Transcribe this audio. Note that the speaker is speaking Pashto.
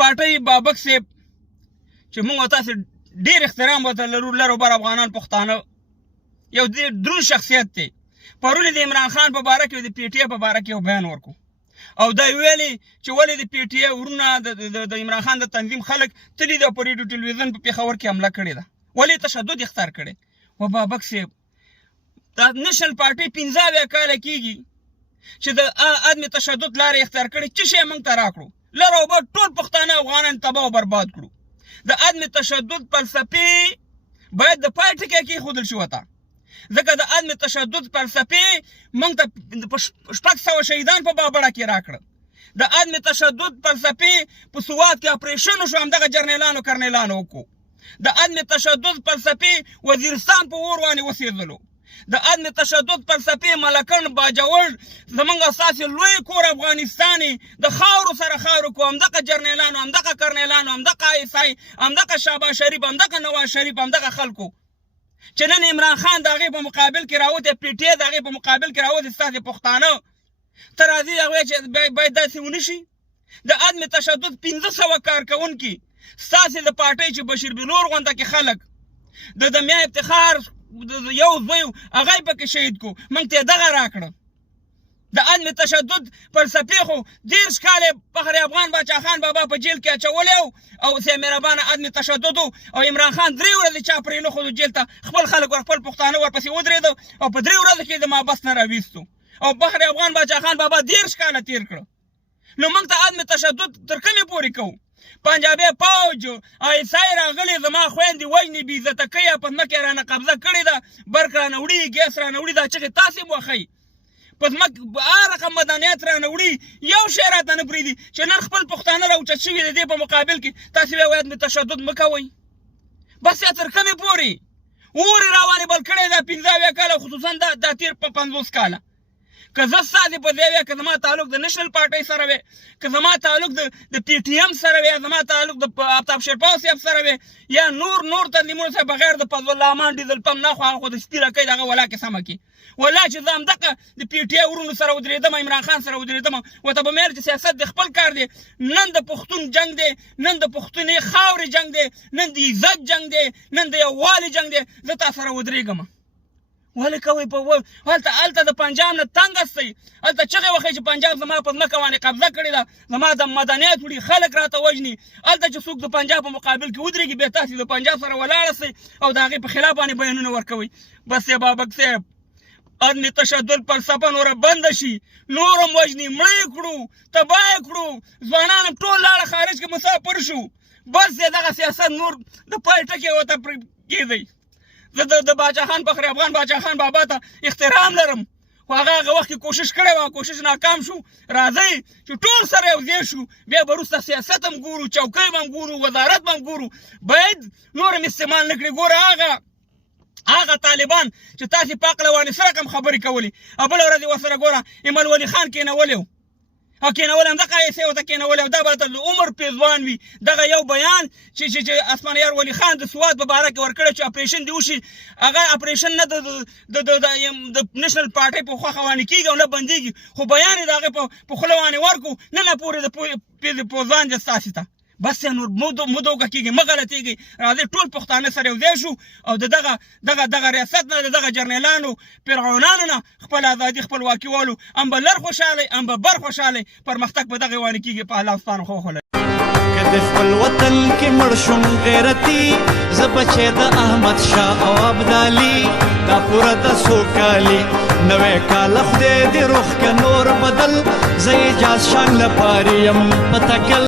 پارټۍ بابک صاحب چې موږ او تاسې ډېر احترام ورته لرو لر افغانان پښتانه یو دروند شخصیت دی. پرون د عمران خان په باره کې د پی ټي اې په باره کې یو بیان ورکړو او دا ویلي چې ولې د پی ټي اې ورونه د عمران خان د تنظیم خلک تللي دي او په ریډیو ټلویزیون په پېښور کې حمله کړې ده، ولې تشدد اختیار کړی. و بابک صاحب دا نېشنل پارټۍ 15 کاله کېږي چې د عدم تشدد لارې اختیار کړې. څه شی موږ ته راکړو؟ لر او بر ټول پښتانه افغانان تباه او برباد کړو. د عدم تشدد فلسفې باید د پای ټکی کېښودل شي ورته، ځکه د عدم تشدد فلسفې موږ ته 600 شهیدان په بابړه کې راکړه. د عدم تشدد فلسفې په سوات کې اپریشن وشو، همدغه جرنیلانو کرنیلانو وکړو. د عدم تشدد فلسفې وزیرستان په اور باندې وسېدلو. د عدم تشدد فلسفې ملکن باجوړ زمونږ ستاسې لوی کور افغانستان د خاورو سره خاورو کو، همدغه جرنیلانو، همدغه کرنیلانو، همدغه عیسی، همدغه شهباز شریف، همدغه نواز شریف، همدغه خلکو چې نن عمران خان د هغې په مقابل کې راوتی، پی ټي اې د هغې په مقابل کې راوتی ستاسې پښتانه، ته راځې هغوی چې باید داسې ونه شي. د عدم تشدد 1500 کارکوونکي ستاسې د پارټۍ چې بشیر بلور غونډه کې خلک د میا افتخار یو زوی هغه یې پکې شهید کو، موږ ته یې دغه راکړه. د عدم تشدد فلسفې خو 30 کاله فخر افغان باچا خان بابا په جیل کې اچولی او سي مهربانه عدم تشدد او عمران خان 3 ورځې چا پرې نه ښودو جیل ته، خپل خلک خپل پښتانه ورپسې ودرېدو او په 3 ورځو کې د محبس نه راویستو او فخر افغان باچا خان بابا 30 کاله تیر کړه. نو موږ ته عدم تشدد تر کومې پورې کوو؟ پنجابي پوج عیسی راغلی زما خویندې وژني، بې عزته کوي، په ځمکه یې رانه قبضه کړې ده، برق رانه وړي، ګیس رانه وړي، دا چغې تاسې هم وښئ. په ځمکه هر رقم مدنیت رانه وړي، یو شی راته نه پرېږدي چې نن خپل پښتانه راوچت شوي د دې په مقابل کې تاسې بیا وایئ عدم تشدد مه کوئ. بس یا تر کومې پورې اور یې راوانې بل کړی دا 15 کاله، خصوصا دا تېر په 50 کاله. که زه ستاسې په ځای وی، که زما تعلق د نېشنل پارټۍ سره وی، که زما تعلق د پی ټي ایم سره وی، زما تعلق د آفتاب شیرپاو صاحب سره وی، یا نور تنظیمونو سره بغیر د فضل الله امان ډیزل پمپ نه خو هغه خو د سپي رکۍ دغه ولا کې سمه کړي. ولا چې زه همدغه د پی ټي اې ورونو سره ودرېدم، عمران خان سره ودرېدم، ورته به مې ویل چې سیاست د خپل کار دی، نن د پښتون جنګ دی، نن د پښتونې خاورې جنګ دی، نن د عزت جنګ دی، نن د یووالي جنګ دی، زه تا سره ودرېږم. ولې کوئ په هلته د پنجاب نه تنګ هستئ، هلته چغې وښئ چې پنجاب زما په ځمکه باندې قبضه کړې ده، زما د مدنیت وړي، خلک راته وژني. هلته چې څوک د پنجاب په مقابل کې ودرېږي، بیا تاسې د پنجاب سره ولاړه سئ او د هغې په خلاف باندې بیانونه ورکوئ. بس یا بابک صاحب، عدم تشدد فلسفه نوره بنده شي، نور هم وژني، مړه یې کړو، تباه یې کړو، ځوانان هم ټول لاړه خارج کې مسافر شو. بس یې دغه سیاست نور د پای ټکی ورته کېږدئ. زه د باچا خان فخر افغان باچا خان بابا ته احترام لرم، خو هغه وخت کې کوشش کړی و، کوشش ناکام شو. راځئ چې ټول سره یو ځای شو، بیا به وروسته سیاست هم ګورو، چوکۍ به هم ګورو، وزارت به هم ګورو. باید نور هم استعمال نه کړي. ګوره هغه طالبان چې تاسې په عقل باندې څه رقم خبرې کولې، او بله ورځ یې ورسره ګوره ایمل ولي خان کېنولی و، او کېنولی همدغه عیسی ورته کېنولی او دا به د عمر پېزوان وي. دغه یو بیان چې اسمان یار ولی خان د سوات په باره کې ورکړی چې اپریشن دې وشي، هغه اپریشن نه د نېشنل پارټۍ په خوښه باندې کېږي او نه بندېږي، خو بیان یې د هغې په خوله باندې ورکړو، نن پورې د پېزې پوزان دی ستاسې ته. بس یا نور مو دوکه کېږي، مه غلطېږئ. راځئ ټول پښتانه سره یو ځای شو او د دغه ریاست نه، د دغه جرنیلانو فرعونانو نه خپل ازادي خپلواکي والو. هم به لر خوشحالی، هم به بر خوشحالی، پرمختګ په دغې باندې کېږي. په الله ستانو خو ولري. که د خپل وطن کې مړ شوم غیرتي، زه بچی د احمد شاه او ابدالي، دا پوره د سوکالي نوی کال خدای دې روح که نور بدل، زه اجاز شان لپاره یم په تکل.